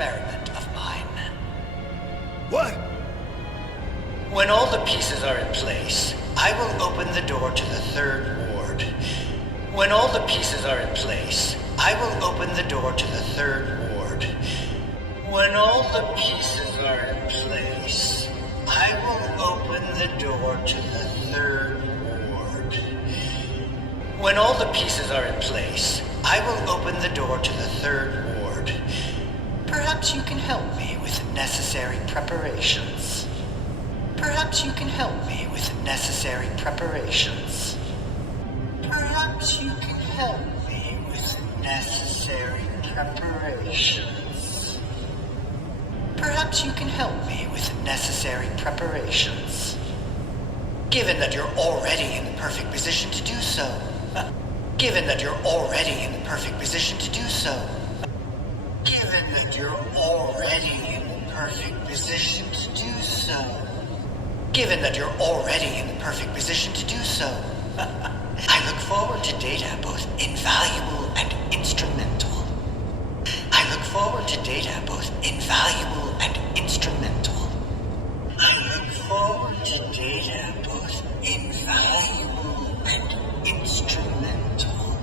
experiment of mine. What? When all the pieces are in place, I will open the door to the third ward. When all the pieces are in place, I will open the door to the third ward. When all the pieces are in place, I will open the door to the third ward. When all the pieces are in place, I will open the door to the third ward. Perhaps you can help me with necessary preparations. Perhaps you can help me with necessary preparations. Perhaps you can help me with necessary preparations. Perhaps you can help me with necessary preparations. Given that you're already in the perfect position to do so. Given that you're already in the perfect position to do so. Given that you're already in the perfect position to do so. Given that you're already in the perfect position to do so. I look forward to data both invaluable and instrumental. I look forward to data both invaluable and instrumental. I look forward to data both invaluable and instrumental.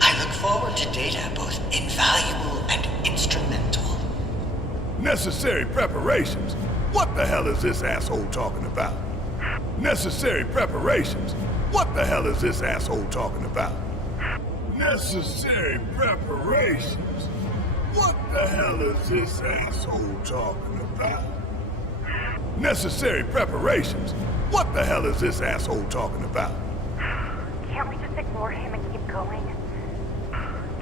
I look forward to data both invaluable and instrumental. Necessary preparations? What the hell is this asshole talking about? Necessary preparations? What the hell is this asshole talking about? Necessary preparations? What the hell is this asshole talking about? Necessary preparations? What the hell is this asshole talking about? Can't we just ignore him and keep going?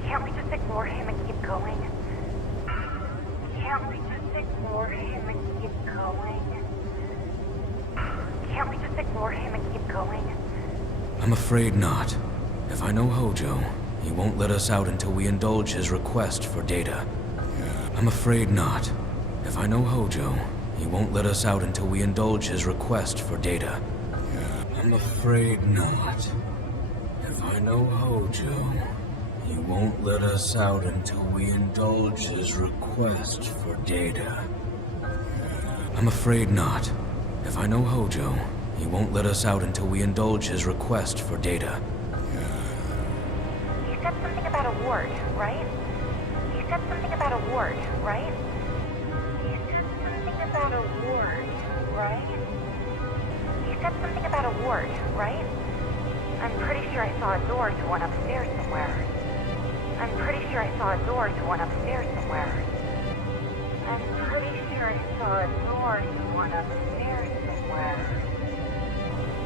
Can't we just ignore him and keep going? Can't we just ignore him and keep going? Can't we just ignore him and keep going? I'm afraid not. If I know Hojo, he won't let us out until we indulge his request for data. I'm afraid not. If I know Hojo, he won't let us out until we indulge his request for data. I'm afraid not. If I know Hojo, he won't let us out until we indulge his request for data. I'm afraid not. If I know Hojo, he won't let us out until we indulge his request for data. He said something about a ward, right? He said something about a ward, right? He said something about a ward, right? He said something about a ward, right? I'm pretty sure I saw a door to one upstairs somewhere. I'm pretty sure I saw a door to one upstairs somewhere. I'm pretty sure I saw a door to one upstairs somewhere.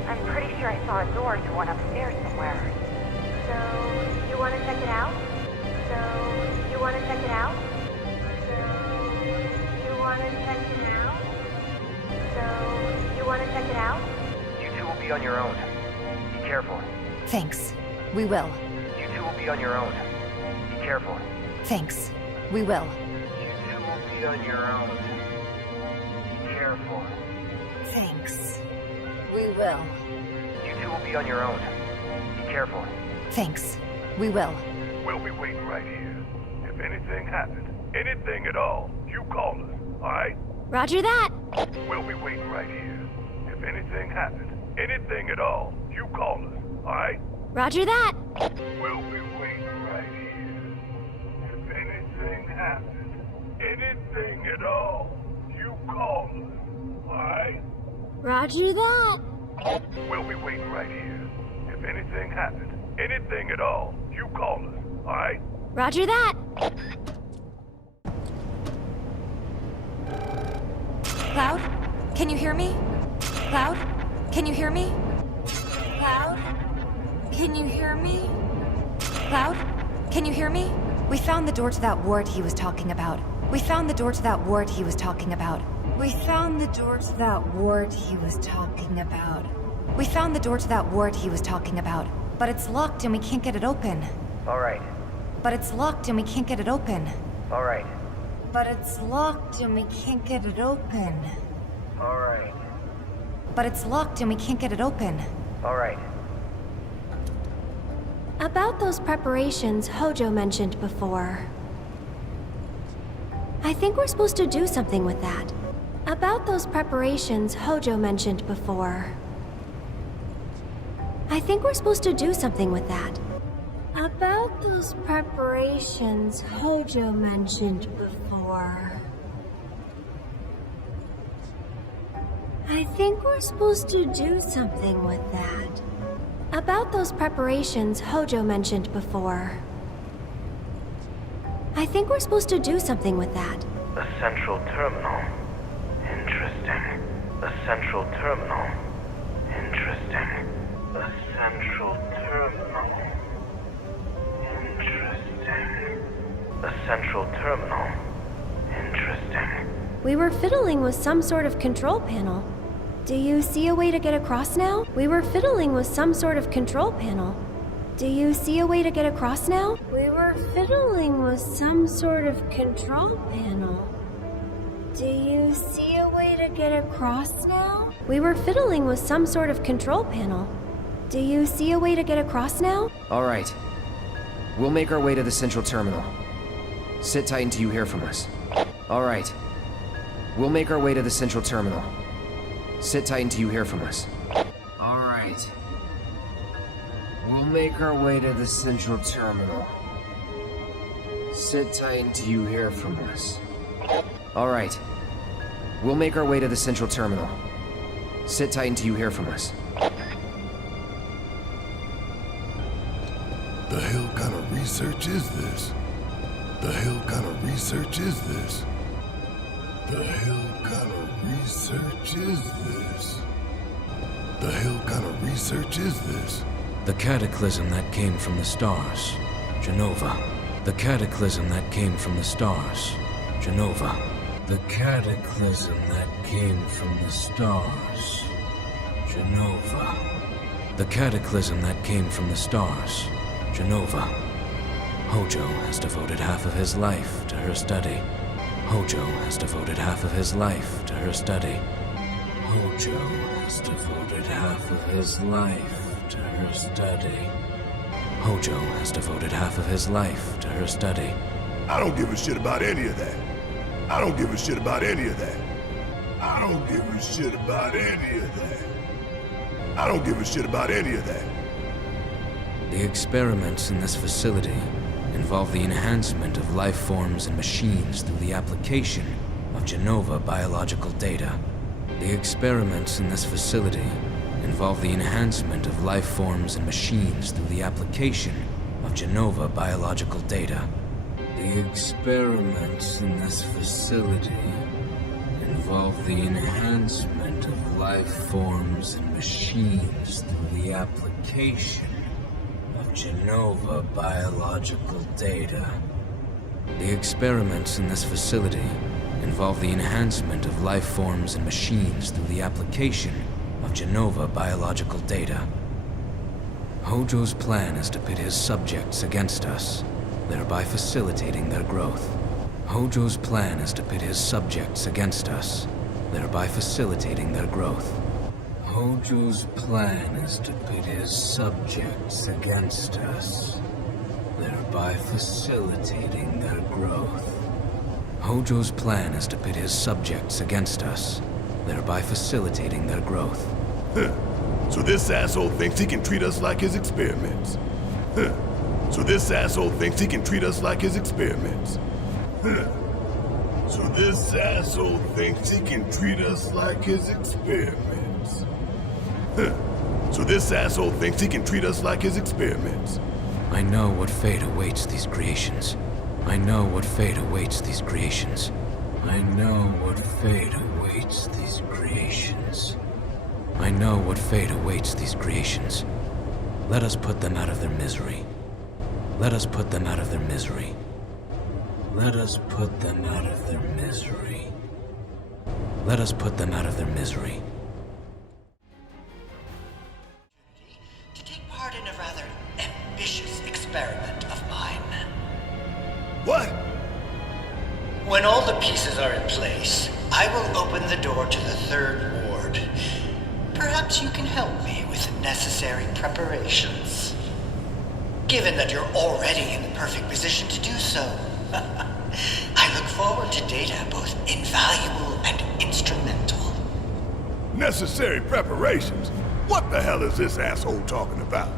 I'm pretty sure I saw a door to one upstairs somewhere. So, you want to check it out? So, you want to check it out? So, you want to check it out? So, you want to check it out? You two will be on your own. Be careful. Thanks. We will. You two will be on your own. Be careful. Thanks. We will. You two will be on your own. Be careful. Thanks. We will. You two will be on your own. Be careful. Thanks. We will. We'll be waiting right here. If anything happens, anything at all, you call us, alright? Roger that. We'll be waiting right here. If anything happens, anything at all, you call us, alright? Roger that. We'll be waiting right here. If anything happens, anything at all, you call us, alright? Roger that. We'll be waiting right here. If anything happens, anything at all, you call us, alright? Roger that. Cloud? Can you hear me? Cloud? Can you hear me? Cloud? Can you hear me? Cloud? Can you hear me? We found the door to that ward he was talking about. We found the door to that ward he was talking about. We found the door to that ward he was talking about. We found the door to that ward he was talking about. But it's locked and we can't get it open. Alright. But it's locked and we can't get it open. Alright. But it's locked and we can't get it open. Alright. But it's locked and we can't get it open. Alright. About those preparations Hojo mentioned before. I think we're supposed to do something with that. About those preparations Hojo mentioned before. I think we're supposed to do something with that. About those preparations Hojo mentioned before. I think we're supposed to do something with that. About those preparations Hojo mentioned before. I think we're supposed to do something with that. A central terminal. Interesting. A central terminal. Interesting. A central terminal. Interesting. A central terminal. Interesting. We were fiddling with some sort of control panel. Do you see a way to get across now? We were fiddling with some sort of control panel. Do you see a way to get across now? We were fiddling with some sort of control panel. Do you see a way to get across now? We were fiddling with some sort of control panel. Do you see a way to get across now? All right. We'll make our way to the central terminal. Sit tight until you hear from us. All right. We'll make our way to the central terminal. Sit tight until you hear from us. All right. We'll make our way to the central terminal. Sit tight until you hear from us. All right. We'll make our way to the central terminal. Sit tight until you hear from us. The hell kind of research is this? The hell kind of research is this? The hell kind of research is this? The hell kind of research is this? The cataclysm that came from the stars. Genova. The cataclysm that came from the stars. Genova. The cataclysm that came from the stars. Genova. The cataclysm that came from the stars. Genova. Hojo has devoted half of his life to her study. Hojo has devoted half of his life to her study. Hojo has devoted half of his life to her study. Hojo has devoted half of his life to her study. I don't give a shit about any of that. I don't give a shit about any of that. I don't give a shit about any of that. I don't give a shit about any of that. The experiments in this facility involve the enhancement of life forms and machines through the application of Genova biological data. The experiments in this facility involve the enhancement of life forms and machines through the application of Genova biological data. The experiments in this facility involve the enhancement of life forms and machines through the application of Genova biological data. The experiments in this facility involve the enhancement of life forms and machines through the application of Genova biological data. Hojo's plan is to pit his subjects against us, thereby facilitating their growth. Hojo's plan is to pit his subjects against us, thereby facilitating their growth. Hojo's plan is to pit his subjects against us, thereby facilitating their growth. Hojo's plan is to pit his subjects against us, thereby facilitating their growth. So this asshole thinks he can treat us like his experiments. So this asshole thinks he can treat us like his experiments. So this asshole thinks he can treat us like his experiments. So this asshole thinks he can treat us like his experiments. I know what fate awaits these creations. I know what fate awaits these creations. I know what fate awaits these creations. I know what fate awaits these creations. Let us put them out of their misery. Let us put them out of their misery. Let us put them out of their misery. Let us put them out of their misery. To take part in a rather ambitious experiment of mine. What? When all the pieces are in place, I will open the door to the third ward. Perhaps you can help me with the necessary preparations. Given that you're already in the perfect position to do so. I look forward to data both invaluable and instrumental. Necessary preparations? What the hell is this asshole talking about?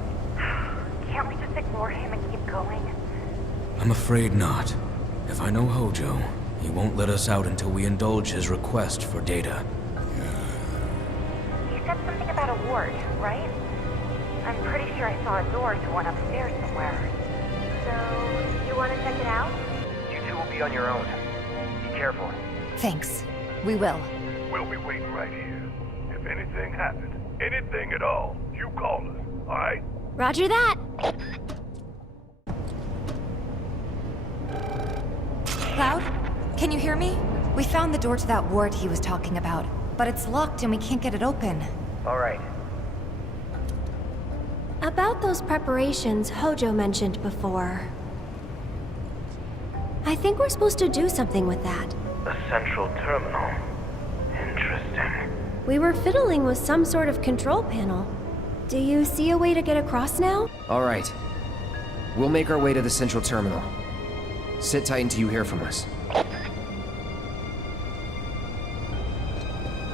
Can't we just ignore him and keep going? I'm afraid not. If I know Hojo, he won't let us out until we indulge his request for data. He said something about a ward, right? I'm pretty sure I saw a door to one upstairs somewhere. So, you want to check it out? You two will be on your own. Be careful. Thanks. We will. We'll be waiting right here. If anything happens, anything at all, you call us, alright? Roger that. Cloud? Can you hear me? We found the door to that ward he was talking about, but it's locked and we can't get it open. All right. About those preparations Hojo mentioned before. I think we're supposed to do something with that. A central terminal. Interesting. We were fiddling with some sort of control panel. Do you see a way to get across now? All right. We'll make our way to the central terminal. Sit tight until you hear from us.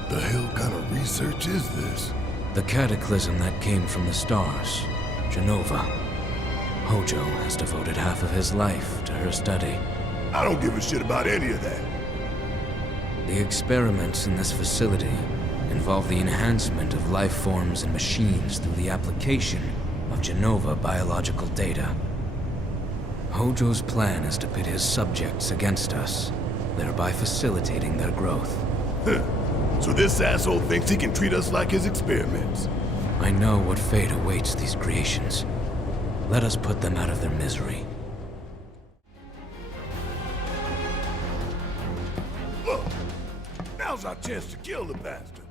The hell kind of research is this? The cataclysm that came from the stars, Genova. Hojo has devoted half of his life to her study. I don't give a shit about any of that. The experiments in this facility involve the enhancement of life forms and machines through the application of Genova biological data. Hojo's plan is to pit his subjects against us, thereby facilitating their growth. So this asshole thinks he can treat us like his experiments. I know what fate awaits these creations. Let us put them out of their misery. Look, now's our chance to kill the bastard.